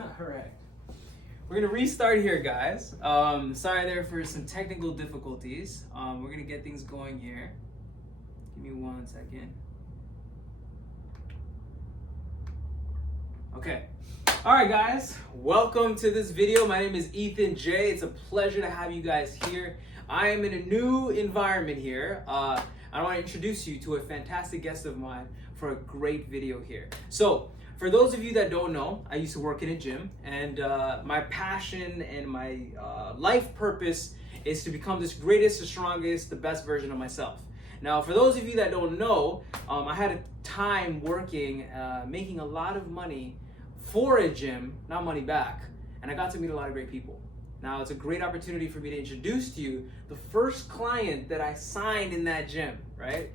All right. We're going to restart here, guys. Sorry there for some technical difficulties. We're going to get things going here. Give me 1 second. Okay. All right, guys. Welcome to this video. My name is Ethan J. It's a pleasure to have you guys here. I am in a new environment here. I want to introduce you to a fantastic guest of mine for a great video here. So, for those of you that don't know, I used to work in a gym, and my passion and my life purpose is to become this greatest, the strongest, the best version of myself. Now, for those of you that don't know, I had a time working, making a lot of money for a gym, not money back, and I got to meet a lot of great people. Now, it's a great opportunity for me to introduce to you the first client that I signed in that gym, right?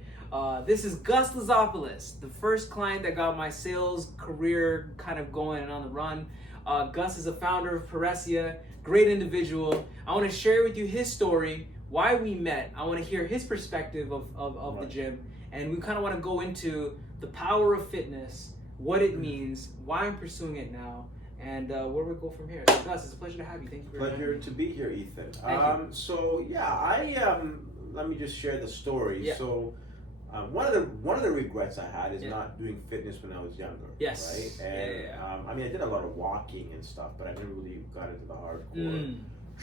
This is Gus Lazopoulos, the first client that got my sales career kind of going and on the run. Gus is a founder of Paresia, great individual. I want to share with you his story, why we met. I want to hear his perspective of the gym, and we kind of want to go into the power of fitness, what it means, why I'm pursuing it now, and where we go from here. So Gus, it's a pleasure to have you. Thank you very much. Pleasure to be here, Ethan. Thank you. So yeah, let me just share the story. Yeah. So one of the regrets I had is not doing fitness when I was younger. Yes. Right. And I mean, I did a lot of walking and stuff, but I never really got into the hardcore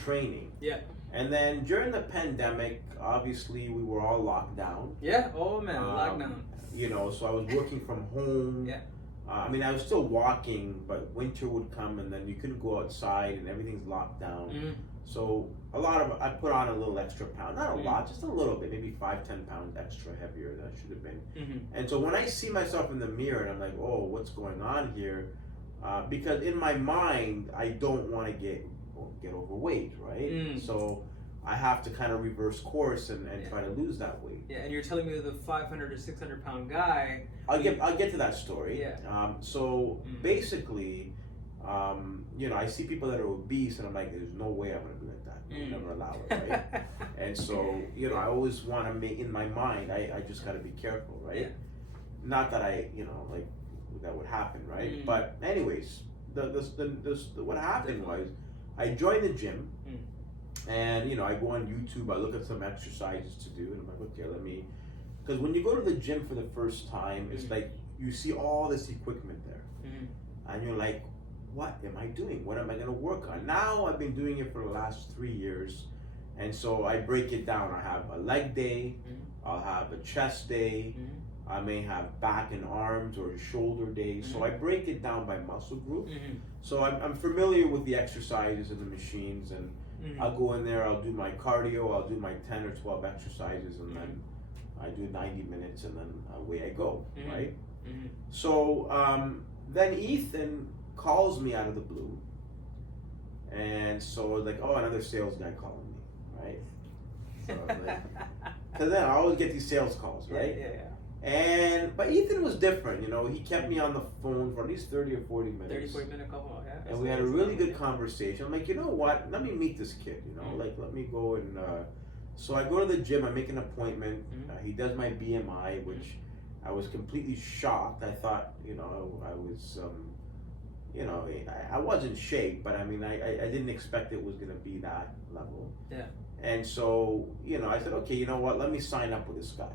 training. Yeah. And then during the pandemic, obviously we were all locked down. Yeah. Oh man, lockdown. You know, so I was working from home. Yeah. I mean, I was still walking, but winter would come and then you couldn't go outside and everything's locked down. So I put on a little extra pound, not a lot, just a little bit, maybe 5-10 pounds extra heavier than I should have been. And so when I see myself in the mirror and I'm like, oh, what's going on here? Because in my mind, I don't want to get overweight, right? So I have to kind of reverse course and try to lose that weight. Yeah, and you're telling me the 500 or 600 pound guy. I'll get to that story. Yeah. Basically, you know, I see people that are obese, and I'm like, there's no way I'm gonna be like that. I'll never allow it, right? And so, you know, I always want to make in my mind. I just got to be careful, right? Yeah. Not that I, you know, like that would happen, right? But anyways, what happened was, I joined the gym. And, you know, I go on YouTube, I look at some exercises to do, and I'm like, okay, because when you go to the gym for the first time, it's like you see all this equipment there. And you're like, what am I doing? What am I going to work on? Now I've been doing it for the last 3 years. And so I break it down. I have a leg day, I'll have a chest day, I may have back and arms or shoulder days. So I break it down by muscle group. So I'm familiar with the exercises and the machines, and I'll go in there, I'll do my cardio, I'll do my 10 or 12 exercises, and then I do 90 minutes, and then away I go, right? So then Ethan calls me out of the blue, and so like, oh, another sales guy calling me, right? So like, because then I always get these sales calls, right? But Ethan was different, you know. He kept me on the phone for at least 30 or 40 minutes. 40 minute call, yeah. And we had a really good conversation. I'm like, you know what? Let me meet this kid, you know. Like, let me go and... So I go to the gym. I make an appointment. He does my BMI, which I was completely shocked. I thought, you know, I was... you know, I was in shape, but I mean, I didn't expect it was going to be that level. Yeah. And so, you know, I said, okay, you know what? Let me sign up with this guy.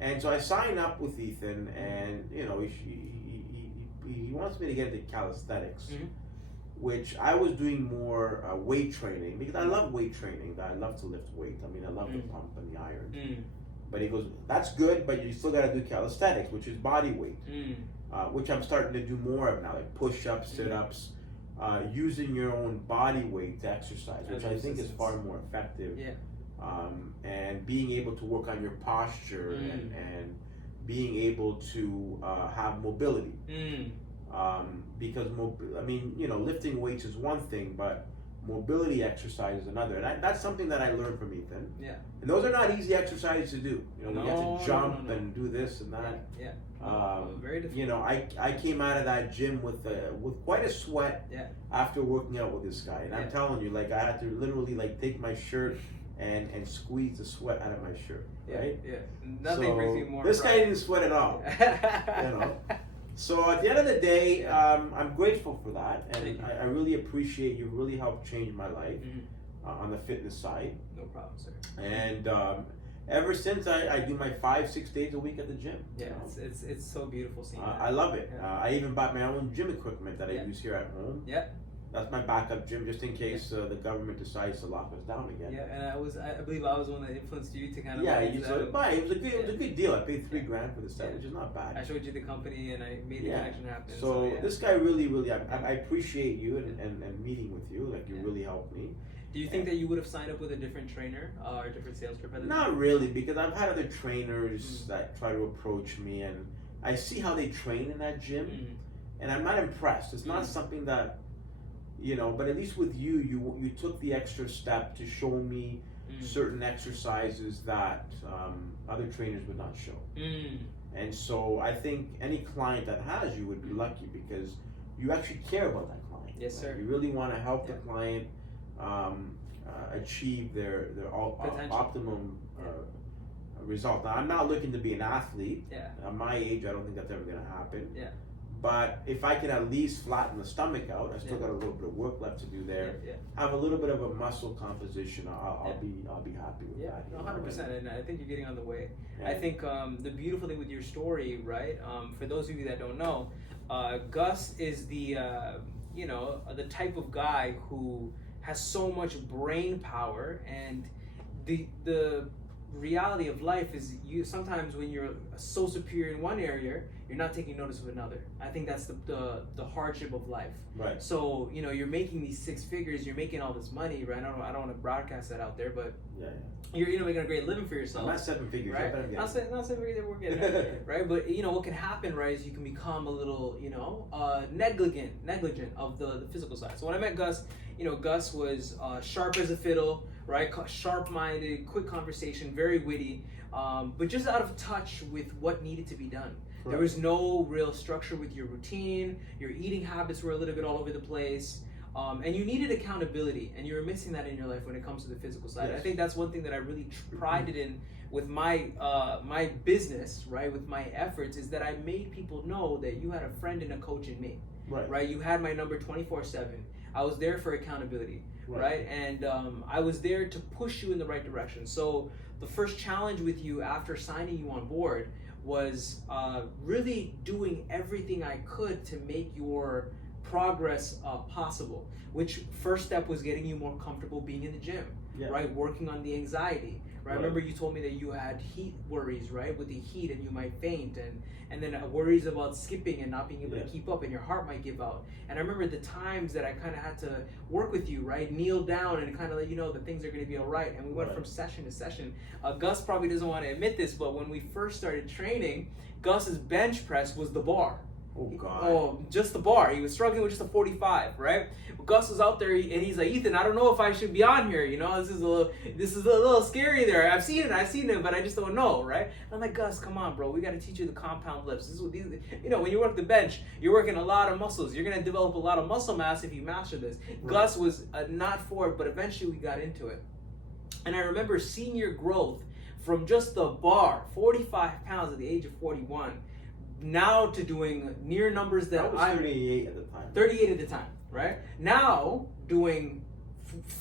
And so I sign up with Ethan, and you know, he wants me to get into calisthenics, which I was doing more weight training, because I love weight training. I love to lift weight. I mean, I love the pump and the iron. But he goes, that's good, but you still got to do calisthenics, which is body weight, which I'm starting to do more of now, like push-ups, sit-ups, using your own body weight to exercise, which I think is far more effective. Yeah. And being able to work on your posture and being able to have mobility. Because, I mean, you know, lifting weights is one thing, but mobility exercise is another. And that's something that I learned from Ethan. Yeah. And those are not easy exercises to do. You know, you have to jump and do this and that. Yeah. Very difficult. You know, I came out of that gym with quite a sweat after working out with this guy. And I'm telling you, like, I had to literally, like, take my shirt and squeeze the sweat out of my shirt, right? Yeah. Nothing brings you more this pride. guy didn't sweat at all, you know. So at the end of the day, I'm grateful for that, Thank and you. I really appreciate you. Really helped change my life on the fitness side. No problem, sir. And ever since I do my 5-6 days a week at the gym. Yeah, You know? it's so beautiful seeing that. I love it. Yeah. I even bought my own gym equipment that I Yeah. use here at home. Yeah. That's my backup gym, just in case the government decides to lock us down again. Yeah, and I believe I was one that influenced you to kind of. Yeah, like, you that. said buy. It was a good deal. I paid $3 Yeah. grand for the set, Yeah. which is not bad. I showed you the company and I made the Yeah. connection happen. So yeah. this guy really, I appreciate you and meeting with you. Like you Yeah. really helped me. Do you think that you would have signed up with a different trainer or a different sales rep? Not really, because I've had other trainers that try to approach me, and I see how they train in that gym, and I'm not impressed. It's not something that, you know. But at least with you, you took the extra step to show me certain exercises that other trainers would not show. And so I think any client that has you would be lucky because you actually care about that client. Yes, sir. You really want to help the client achieve their optimum result. Now, I'm not looking to be an athlete. Yeah. At my age, I don't think that's ever going to happen. Yeah. But if I can at least flatten the stomach out, I still got a little bit of work left to do there. Yeah. Have a little bit of a muscle composition. I'll be happy with that. Yeah, 100%, and I think you're getting on the way. Yeah. I think the beautiful thing with your story, right? For those of you that don't know, Gus is the the type of guy who has so much brain power, and the reality of life is you sometimes when you're so superior in one area, you're not taking notice of another. I think that's the hardship of life. Right. So you're making these 6 figures, you're making all this money, right? I don't want to broadcast that out there, but you're making a great living for yourself. I'm not 7 figures, right? Not 7 figures that we're getting at, right? But what can happen, right, is you can become a little, negligent of the physical side. So when I met Gus, Gus was sharp as a fiddle, right? Sharp-minded, quick conversation, very witty, but just out of touch with what needed to be done. Correct. There was no real structure with your routine. Your eating habits were a little bit all over the place. And you needed accountability, and you were missing that in your life when it comes to the physical side. Yes. I think that's one thing that I really prided in with my my business, right? With my efforts, is that I made people know that you had a friend and a coach in me, right? You had my number 24/7. I was there for accountability, right? And I was there to push you in the right direction. So the first challenge with you after signing you on board was really doing everything I could to make your progress possible, which first step was getting you more comfortable being in the gym, right? Working on the anxiety, right? I remember you told me that you had heat worries, right? With the heat, and you might faint, and then worries about skipping and not being able to keep up, and your heart might give out. And I remember the times that I kind of had to work with you, right? Kneel down and kind of let you know that things are going to be all right. And we went from session to session. Gus probably doesn't want to admit this, but when we first started training, Gus's bench press was the bar. Oh God. Oh, just the bar. He was struggling with just a 45, right? Gus was out there, and he's like, Ethan, I don't know if I should be on here. This is a little scary there. I've seen it, but I just don't know, right? And I'm like, Gus, come on, bro. We got to teach you the compound lifts. This is what these. When you work the bench, you're working a lot of muscles. You're gonna develop a lot of muscle mass if you master this. Gus was not for it, but eventually we got into it. And I remember seeing your growth from just the bar, 45 pounds at the age of 41. Now to doing near numbers that I was 38 at the time. 38 at the time, right? Now doing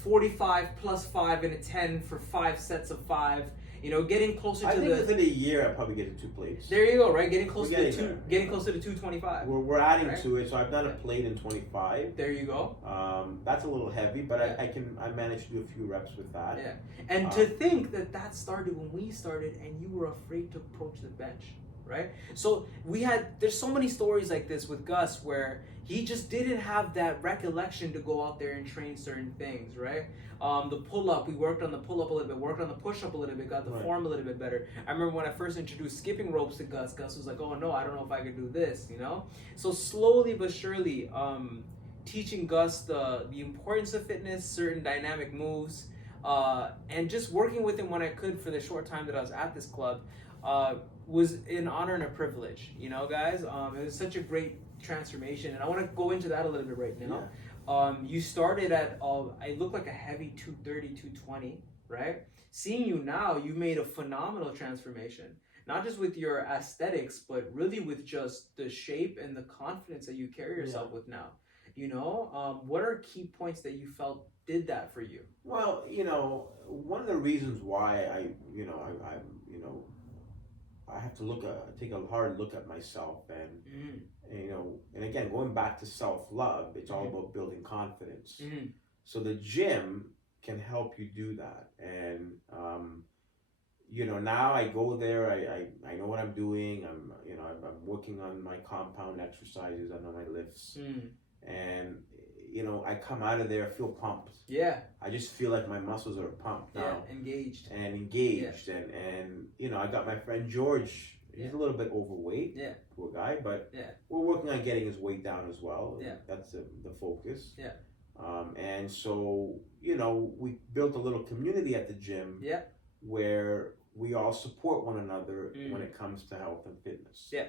45 plus 5 and a 10 for 5 sets of 5. Getting closer to I think within a year I'll probably get to 2 plates. There you go, right? Getting closer to getting closer to 225. We're adding to it, so I've done a plate in 25. There you go. That's a little heavy, but I managed to do a few reps with that. Yeah, and to think that started when we started, and you were afraid to approach the bench. Right? So there's so many stories like this with Gus where he just didn't have that recollection to go out there and train certain things, right? The pull-up, we worked on the pull-up a little bit, worked on the push-up a little bit, got the form a little bit better. I remember when I first introduced skipping ropes to Gus was like, oh no, I don't know if I could do this, So slowly but surely, teaching Gus the importance of fitness, certain dynamic moves, and just working with him when I could for the short time that I was at this club, was an honor and a privilege, guys. It was such a great transformation, and I want to go into that a little bit right now. You started at, I look like a heavy 230, 220, right? Seeing you now, you made a phenomenal transformation. not just with your aesthetics, but really with just the shape and the confidence that you carry yourself with now. You know, what are key points that you felt did that for you? Well, one of the reasons why I have to take a hard look at myself, and and again, going back to self-love, it's all about building confidence. So the gym can help you do that. And now I go there, I know what I'm doing. I'm working on my compound exercises, I know my lifts. And I come out of there, I feel pumped. Yeah. I just feel like my muscles are pumped now. Yeah, engaged. Yeah. And I got my friend George. He's a little bit overweight. Yeah. Poor guy, but we're working on getting his weight down as well. Yeah. That's the focus. Yeah. And so, we built a little community at the gym. Yeah. Where we all support one another when it comes to health and fitness. Yeah.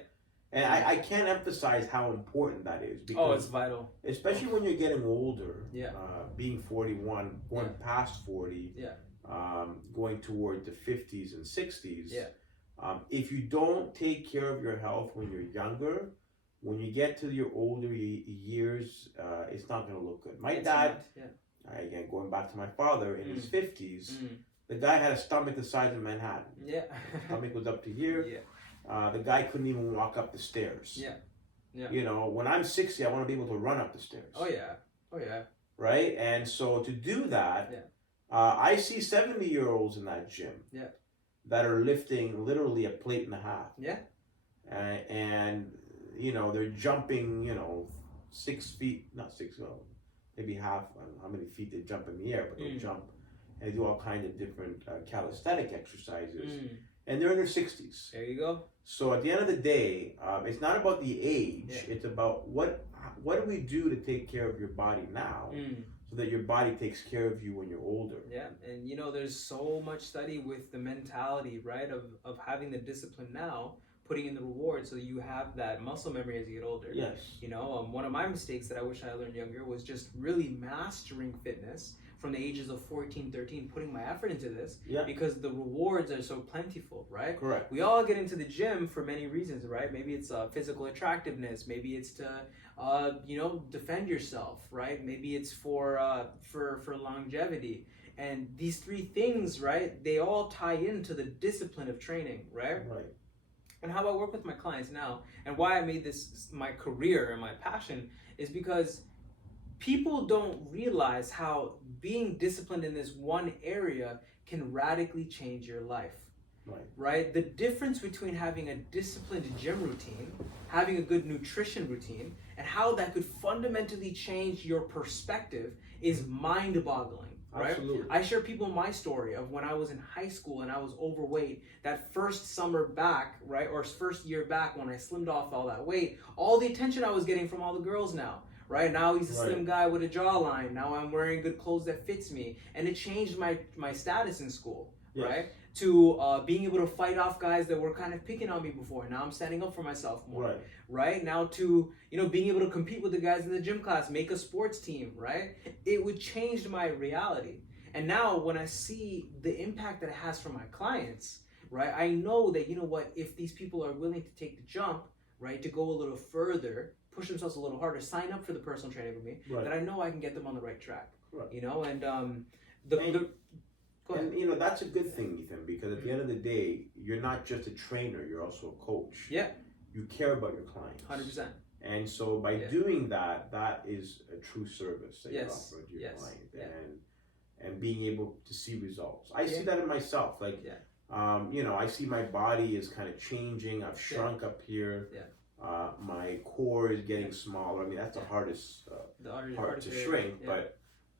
And I can't emphasize how important that is. Because, it's vital. Especially when you're getting older. Yeah. Being 41, going past 40. Yeah. Going toward the 50s and 60s. Yeah. If you don't take care of your health when you're younger, when you get to your older years, it's not going to look good. My dad, again, going back to my father, in his 50s, the guy had a stomach the size of Manhattan. Yeah. Stomach was up to here. Yeah. The guy couldn't even walk up the stairs. Yeah. Yeah. When I'm 60, I want to be able to run up the stairs. Oh yeah. Oh yeah. Right? And so to do that, I see 70-year-olds in that gym. Yeah. That are lifting literally a plate and a half. Yeah. And they're jumping, 6 feet, not 6, maybe half, I don't know how many feet they jump in the air, but they jump and they do all kinds of different calisthenic exercises. And they're in their 60s. There you go. So at the end of the day, it's not about the age. It's about what do we do to take care of your body now, so that your body takes care of you when you're older. Yeah, and there's so much study with the mentality, right, of having the discipline now, putting in the reward so that you have that muscle memory as you get older. Yes. One of my mistakes that I wish I learned younger was just really mastering fitness from the ages of 14, 13, putting my effort into this, because the rewards are so plentiful, right? Correct. We all get into the gym for many reasons, right? Maybe it's physical attractiveness, maybe it's to defend yourself, right? Maybe it's for longevity. And these three things, right, they all tie into the discipline of training, right? Right. And how I work with my clients now, and why I made this my career and my passion, is because people don't realize how being disciplined in this one area can radically change your life. Right? The difference between having a disciplined gym routine, having a good nutrition routine, and how that could fundamentally change your perspective is mind-boggling. Right? Absolutely. I share people my story of when I was in high school and I was overweight. That first summer back, right, or first year back when I slimmed off all that weight, all the attention I was getting from all the girls now. Right now he's a slim guy with a jawline. Now I'm wearing good clothes that fits me, and it changed my status in school. Yes. Right, to being able to fight off guys that were kind of picking on me before. Now I'm standing up for myself more. Right now to being able to compete with the guys in the gym class, make a sports team. Right, it would change my reality. And now when I see the impact that it has for my clients, right, I know that if these people are willing to take the jump, right, to go a little further, push themselves a little harder, sign up for the personal training with me, that I know I can get them on the right track. And that's a good thing, Ethan, because at the end of the day, you're not just a trainer, you're also a coach. Yeah. You care about your clients. 100%. And so by doing that, that is a true service that you offer to your client. And being able to see results. I see that in myself. Like, I see my body is kind of changing. I've shrunk up here. Yeah. My core is getting smaller. I mean, that's the hardest part to shrink. Yeah. But,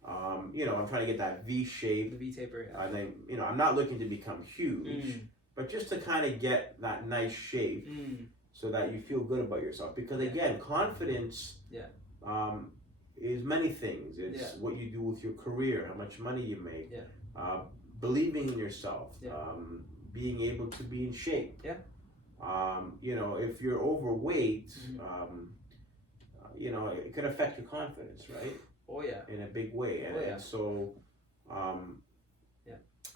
I'm trying to get that V shape. The V taper, And then, I'm not looking to become huge, but just to kind of get that nice shape so that you feel good about yourself. Because, again, confidence is many things. It's what you do with your career, how much money you make, believing in yourself, being able to be in shape. Yeah. If you're overweight, it could affect your confidence, right? Oh yeah. In a big way. And so,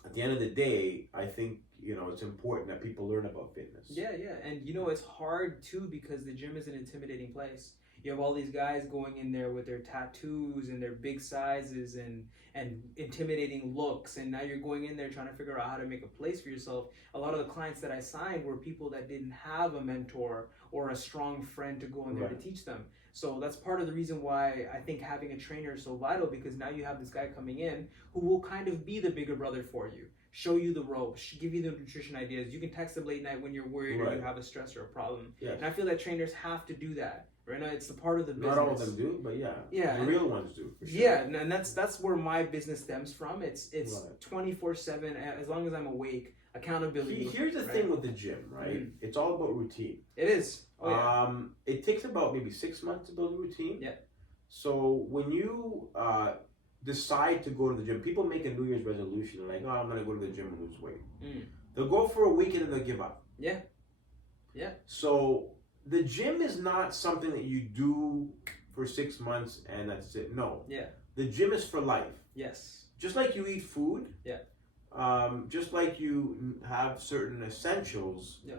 at the end of the day, I think, you know, it's important that people learn about fitness. Yeah, yeah. And you know, it's hard too because the gym is an intimidating place. You have all these guys going in there with their tattoos and their big sizes and intimidating looks, and now you're going in there trying to figure out how to make a place for yourself. A lot of the clients that I signed were people that didn't have a mentor or a strong friend to go in there to teach them. So that's part of the reason why I think having a trainer is so vital, because now you have this guy coming in who will kind of be the bigger brother for you, show you the ropes, give you the nutrition ideas. You can text them late night when you're worried or you have a stress or a problem. Yes. And I feel that trainers have to do that. Right now, it's the part of the business. Not all of them do, but yeah, the real ones do. For sure. Yeah, and that's where my business stems from. It's 24/7, as long as I'm awake. Accountability. Here's the thing with the gym, right? It's all about routine. It is. Oh, yeah. It takes about maybe 6 months to build a routine. Yeah. So when you decide to go to the gym, people make a New Year's resolution like, oh, I'm gonna go to the gym and lose weight. They'll go for a week and then they'll give up. Yeah. Yeah. So the gym is not something that you do for 6 months and that's it. No. Yeah. The gym is for life. Yes. Just like you eat food. Yeah. Just like you have certain essentials. Yeah.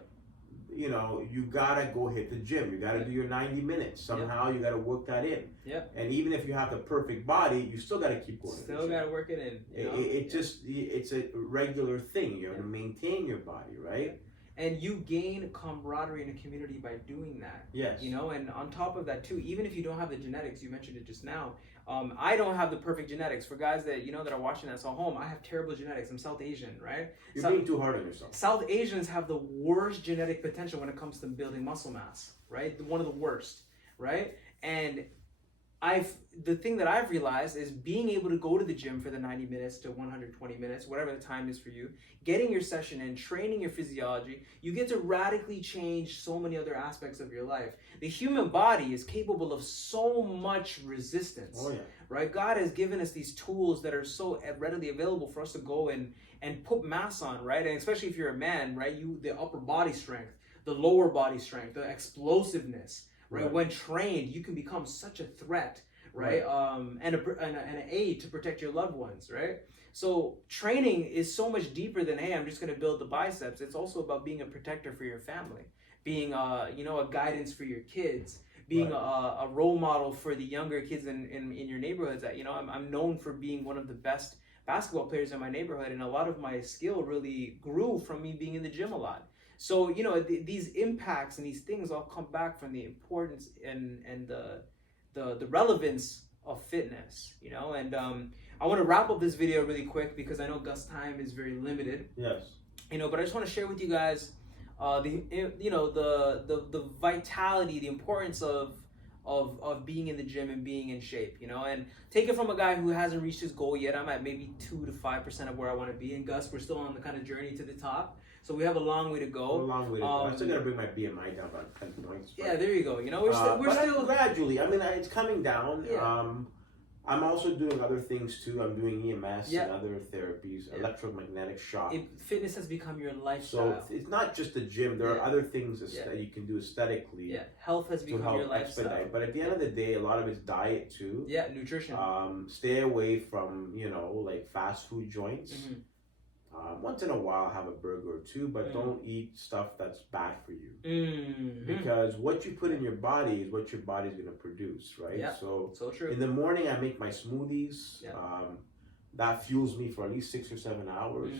You know, you gotta go hit the gym. You gotta do your 90 minutes. Somehow you gotta work that in. Yeah. And even if you have the perfect body, you still gotta keep going. Still gotta work it in. You know? It's a regular thing. You have to maintain your body, right? And you gain camaraderie in a community by doing that. Yes. You know, and on top of that too, even if you don't have the genetics, you mentioned it just now. I don't have the perfect genetics. For guys that that are watching that's at home, I have terrible genetics. I'm South Asian, right? You're being too hard on yourself. South Asians have the worst genetic potential when it comes to building muscle mass, right? One of the worst, right? And the thing that I've realized is being able to go to the gym for the 90 minutes to 120 minutes, whatever the time is for you, getting your session in, training your physiology, you get to radically change so many other aspects of your life. The human body is capable of so much resistance, right? God has given us these tools that are so readily available for us to go and put mass on, right? And especially if you're a man, right? The upper body strength, the lower body strength, the explosiveness, right? When trained, you can become such a threat, right? And an aid to protect your loved ones, right? So training is so much deeper than, hey, I'm just going to build the biceps. It's also about being a protector for your family, being a guidance for your kids, being a role model for the younger kids in your neighborhoods. That I'm known for being one of the best basketball players in my neighborhood, and a lot of my skill really grew from me being in the gym a lot. So, these impacts and these things all come back from the importance and the relevance of fitness, and I want to wrap up this video really quick because I know Gus' time is very limited. Yes. But I just want to share with you guys the vitality, the importance of being in the gym and being in shape, and take it from a guy who hasn't reached his goal yet. I'm at maybe 2 to 5% of where I want to be, and Gus, we're still on the kind of journey to the top. So we have a long way to go. I still got to bring my BMI down about 10 points. Yeah, there you go. We're still gradually. I mean, it's coming down. Yeah. I'm also doing other things too. I'm doing EMS and other therapies, electromagnetic shock. Fitness has become your lifestyle. So it's not just the gym. There are other things that you can do aesthetically. Yeah, health has become your lifestyle. Expedite. But at the end of the day, a lot of it's diet too. Yeah, nutrition. Stay away from like fast food joints. Mm-hmm. Once in a while, have a burger or two, but don't eat stuff that's bad for you. Mm-hmm. Because what you put in your body is what your body's going to produce, right? Yeah, so true. In the morning, I make my smoothies. Yeah. That fuels me for at least 6 or 7 hours.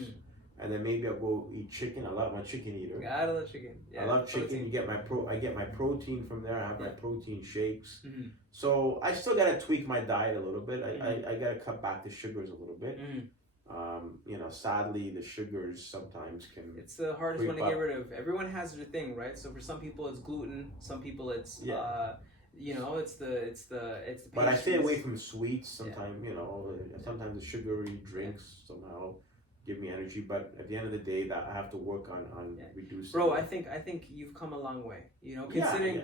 And then maybe I'll go eat chicken. I love my chicken eater. Gotta love chicken. Yeah, I love chicken. You get I get my protein from there. I have my protein shakes. Mm-hmm. So I still got to tweak my diet a little bit. I got to cut back the sugars a little bit. Mm-hmm. Sadly, the sugars sometimes can. It's the hardest one to get rid of. Everyone has their thing, right? So for some people, it's gluten. Some people, it's it's the. But I stay away from sweets. Sometimes sometimes the sugary drinks somehow give me energy. But at the end of the day, that I have to work on reducing. Bro, I think you've come a long way.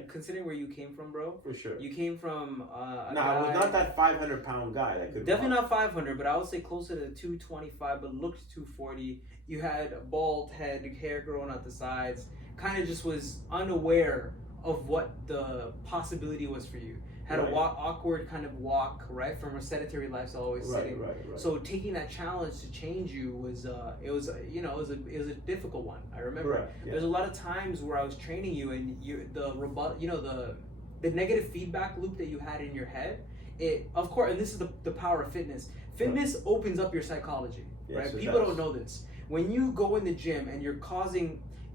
Considering where you came from, bro. For sure. You came from I was not that 500-pound guy that could. Definitely not 500, but I would say closer to 225, but looked 240. You had a bald head, hair growing out the sides. Kind of just was unaware of what the possibility was for you. had a awkward kind of walk, right, from a sedentary lifestyle, always sitting. Right. So taking that challenge to change you was it was a difficult one. I remember. Correct, yeah. There's a lot of times where I was training you, and the negative feedback loop that you had in your head. It, of course, and this is the power of fitness. Fitness opens up your psychology, right? Yes, People don't know this. When you go in the gym and you're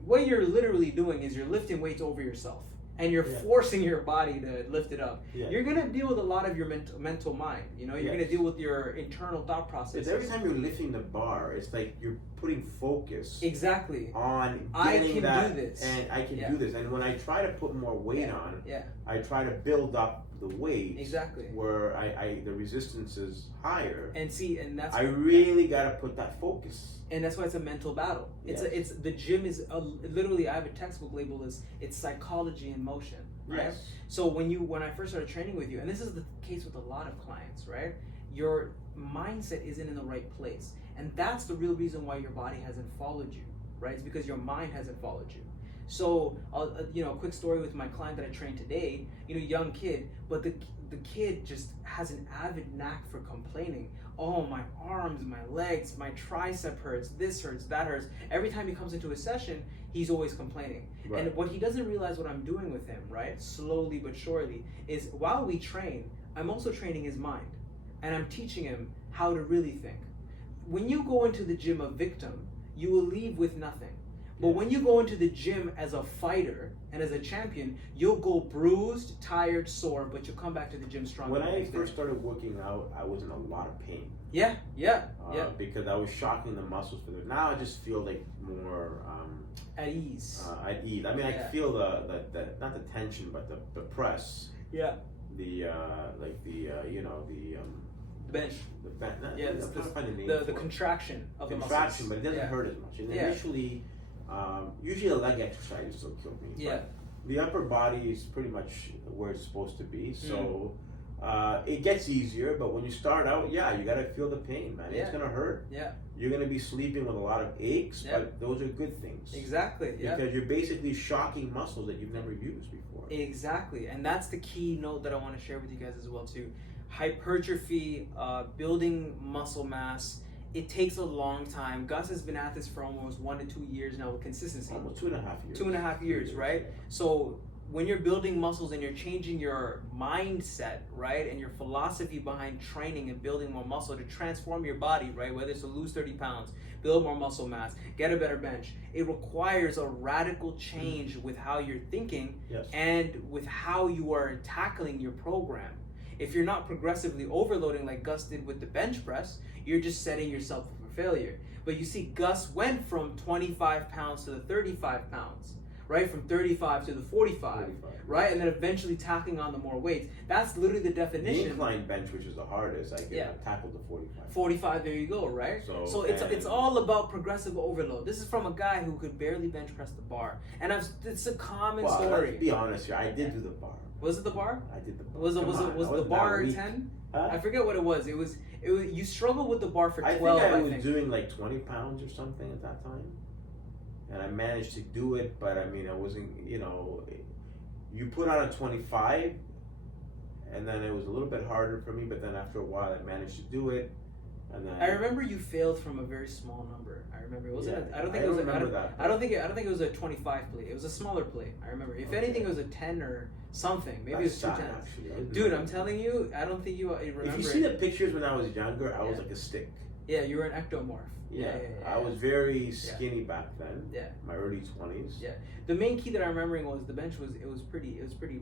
what you're literally doing is you're lifting weights over yourself, and you're forcing your body to lift it up. Yeah. You're gonna deal with a lot of your mental mind. You're gonna deal with your internal thought process. Every time you're lifting the bar, it's like you're putting focus exactly on I getting can that, do this, and I can do this. And when I try to put more weight on, yeah, I try to build up the weight exactly where the resistance is higher. And that's I really gotta put that focus. And that's why it's a mental battle. It's the gym is literally, I have a textbook labeled as it's psychology in motion, right? Yes. So when I first started training with you, and this is the case with a lot of clients, right? Your mindset isn't in the right place, and that's the real reason why your body hasn't followed you, right? It's because your mind hasn't followed you. So, a quick story with my client that I trained today. Young kid, but the kid just has an avid knack for complaining. Oh, my arms, my legs, my tricep hurts, this hurts, that hurts. Every time he comes into a session, he's always complaining. Right. And what he doesn't realize, what I'm doing with him, right, slowly but surely, is while we train, I'm also training his mind. And I'm teaching him how to really think. When you go into the gym a victim, you will leave with nothing. But when you go into the gym as a fighter and as a champion, you'll go bruised, tired, sore, but you'll come back to the gym stronger. When I first started working out, I was in a lot of pain. Yeah. Because I was shocking the muscles for them. Now I just feel like more at ease. At ease. I mean, I feel the not the tension, but the press. Yeah. The bench. The contraction of the muscles. Contraction, but it doesn't hurt as much. And initially, usually the leg exercise still kill me. Yeah. But the upper body is pretty much where it's supposed to be. So it gets easier, but when you start out, you gotta feel the pain, man. It's gonna hurt. Yeah. You're gonna be sleeping with a lot of aches, but those are good things. Exactly. Because you're basically shocking muscles that you've never used before. Exactly, and that's the key note that I want to share with you guys as well too. Hypertrophy, building muscle mass, it takes a long time. Gus has been at this for almost 1 to 2 years now with consistency. Almost 2.5 years. 2.5 years, right? Yeah. So when you're building muscles and you're changing your mindset, right, and your philosophy behind training and building more muscle to transform your body, right, whether it's to lose 30 pounds, build more muscle mass, get a better bench, it requires a radical change with how you're thinking and with how you are tackling your program. If you're not progressively overloading like Gus did with the bench press, you're just setting yourself up for failure. But you see, Gus went from 25 pounds to the 35 pounds, right? From 35 to the 45, right? And then eventually tackling on the more weights. That's literally the definition. The incline bench, which is the hardest, I tackled the 45. 45, there you go, right? So it's all about progressive overload. This is from a guy who could barely bench press the bar. And it's a common story. Let's be honest here, I did do the bar. Was it the bar? I did the bar. Was the bar 10? Huh? I forget what it was. It was you struggled with the bar for 12. I was doing like 20 pounds or something at that time. And I managed to do it, but I mean, I wasn't, you put on a 25, and then it was a little bit harder for me, but then after a while I managed to do it. And then I remember you failed from a very small number. I remember it wasn't. I don't think it was a 25 plate. It was a smaller plate. I remember. If anything, it was a 10 or something. Maybe it was 2 10s. Dude, I'm telling you, I don't think you remember. If you see the pictures when I was younger, I was like a stick. Yeah, you were an ectomorph. Yeah. I was very skinny back then. Yeah. My early 20s. Yeah. The main key that I'm remembering was the bench was pretty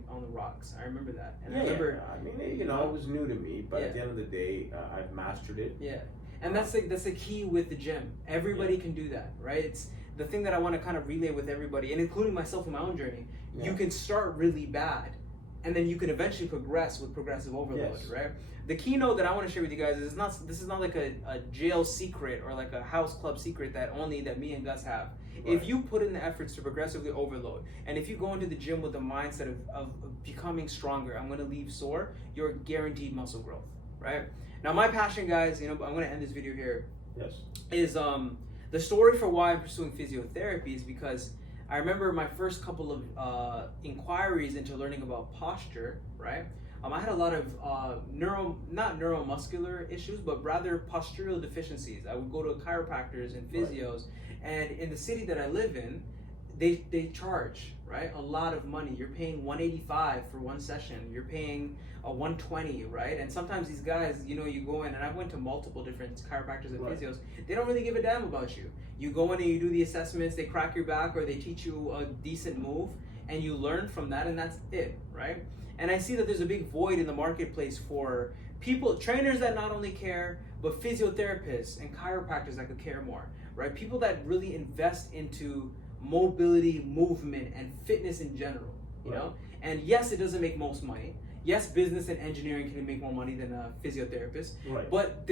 on the rocks. I remember that. And I remember. I mean, it was new to me, but at the end of the day, I've mastered it. Yeah. And that's the key with the gym. Everybody can do that, right? It's the thing that I want to kind of relay with everybody, and including myself in my own journey. Yeah. You can start really bad, and then you can eventually progress with progressive overload, right? The keynote that I want to share with you guys is this is not like a jail secret or like a house club secret that me and Gus have. Right. If you put in the efforts to progressively overload, and if you go into the gym with the mindset of becoming stronger, I'm going to leave sore, you're guaranteed muscle growth, right? Now my passion, guys, I'm going to end this video here. Yes. Is the story for why I'm pursuing physiotherapy is because I remember my first couple of inquiries into learning about posture, right, I had a lot of not neuromuscular issues, but rather postural deficiencies. I would go to chiropractors and physios, and in the city that I live in, they charge, right, a lot of money. You're paying $185 for one session. You're paying $120, right? And sometimes these guys, you know, you go in, and I went to multiple different chiropractors and physios. They don't really give a damn about you. You go in and you do the assessments. They crack your back, or they teach you a decent move, and you learn from that, and that's it, right? And I see that there's a big void in the marketplace for people, trainers that not only care, but physiotherapists and chiropractors that could care more, right? People that really invest into mobility, movement, and fitness in general, you know? And yes, it doesn't make most money. Yes, business and engineering can make more money than a physiotherapist. But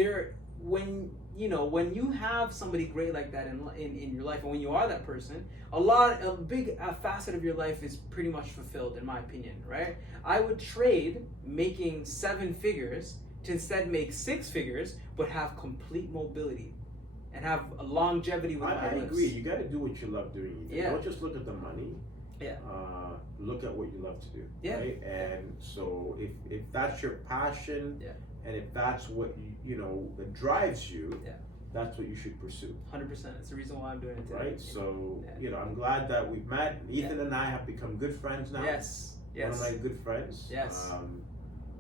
when you have somebody great like that in your life, and when you are that person, a big facet of your life is pretty much fulfilled, in my opinion, right? I would trade making 7 figures to instead make 6 figures, but have complete mobility and have a longevity with my limbs. I agree. You got to do what you love doing. Don't just look at the money. Look at what you love to do. Right? And so if that's your passion, and if that's what you know that drives you, that's what you should pursue. 100%. It's the reason why I'm doing it today. Right. So you know, I'm glad that we've met. Ethan and I have become good friends now. Yes. One of my good friends. Yes.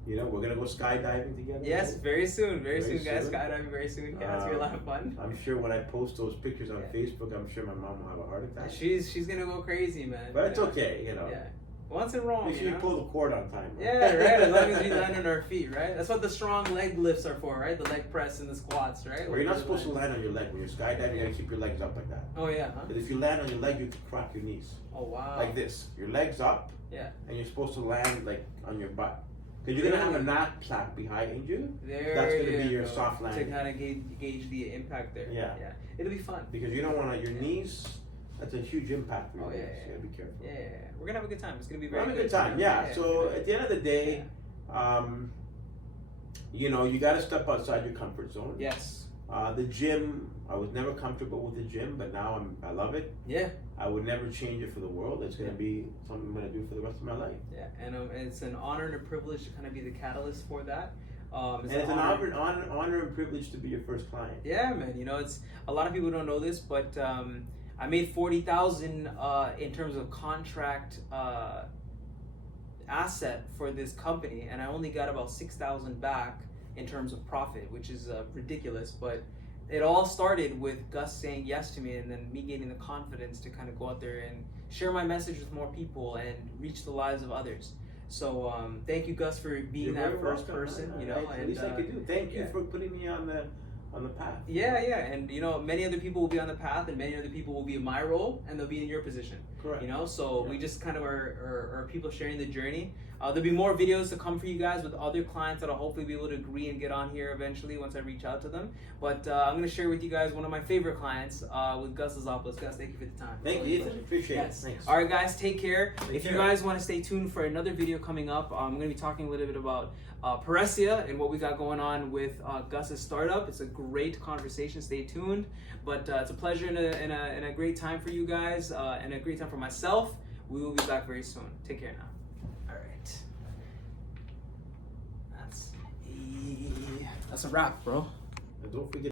You know, we're gonna go skydiving together. Yes, right? very soon, guys. Skydiving very soon. Yeah, it's gonna be a lot of fun. I'm sure when I post those pictures on Facebook, I'm sure my mom will have a heart attack. She's gonna go crazy, man. But it's okay, you know. Yeah. Once in Rome. Make sure you pull the cord on time. Right? Yeah, right. As long as we land on our feet, right? That's what the strong leg lifts are for, right? The leg press and the squats, right? Well, you're not supposed to land on your leg. When you're skydiving, you gotta keep your legs up like that. Oh yeah. Huh? Because if you land on your leg, you can crack your knees. Oh wow. Like this. Your legs up. Yeah. And you're supposed to land like on your butt. Because you're gonna have a knapsack behind you. That's gonna be your soft landing. To kind of gauge the impact there. Yeah. It'll be fun. Because you don't want your knees. That's a huge impact for your legs. You gotta be careful. Yeah. We're gonna have a good time. It's gonna be We're having a good time. Yeah. So at the end of the day, you know, you gotta step outside your comfort zone. Yes. The gym, I was never comfortable with the gym, but now I love it. Yeah. I would never change it for the world. It's gonna be something I'm gonna do for the rest of my life. Yeah, and it's an honor and a privilege to kind of be the catalyst for that. It's an honor and privilege to be your first client. Yeah, man. You know, it's a lot of people don't know this, but I made $40,000 in terms of contract asset for this company, and I only got about $6,000 back in terms of profit, which is ridiculous. But it all started with Gus saying yes to me, and then me getting the confidence to kind of go out there and share my message with more people and reach the lives of others. So thank you, Gus, for being that first person. You know, at least I could do. Thank you for putting me on the path. Yeah, and you know, many other people will be on the path, and many other people will be in my role, and they'll be in your position. Correct. You know, so we just kind of are people sharing the journey. There'll be more videos to come for you guys with other clients that I'll hopefully be able to agree and get on here eventually once I reach out to them. But I'm going to share with you guys one of my favorite clients with Gus Lozopoulos. Gus, thank you for the time. Thank you, Ethan. Appreciate it. Thanks. All right, guys, take care. If you guys want to stay tuned for another video coming up, I'm going to be talking a little bit about Paresia and what we got going on with Gus's startup. It's a great conversation. Stay tuned. But it's a pleasure and a great time for you guys and a great time for myself. We will be back very soon. Take care now. All right. That's a wrap, bro. And don't forget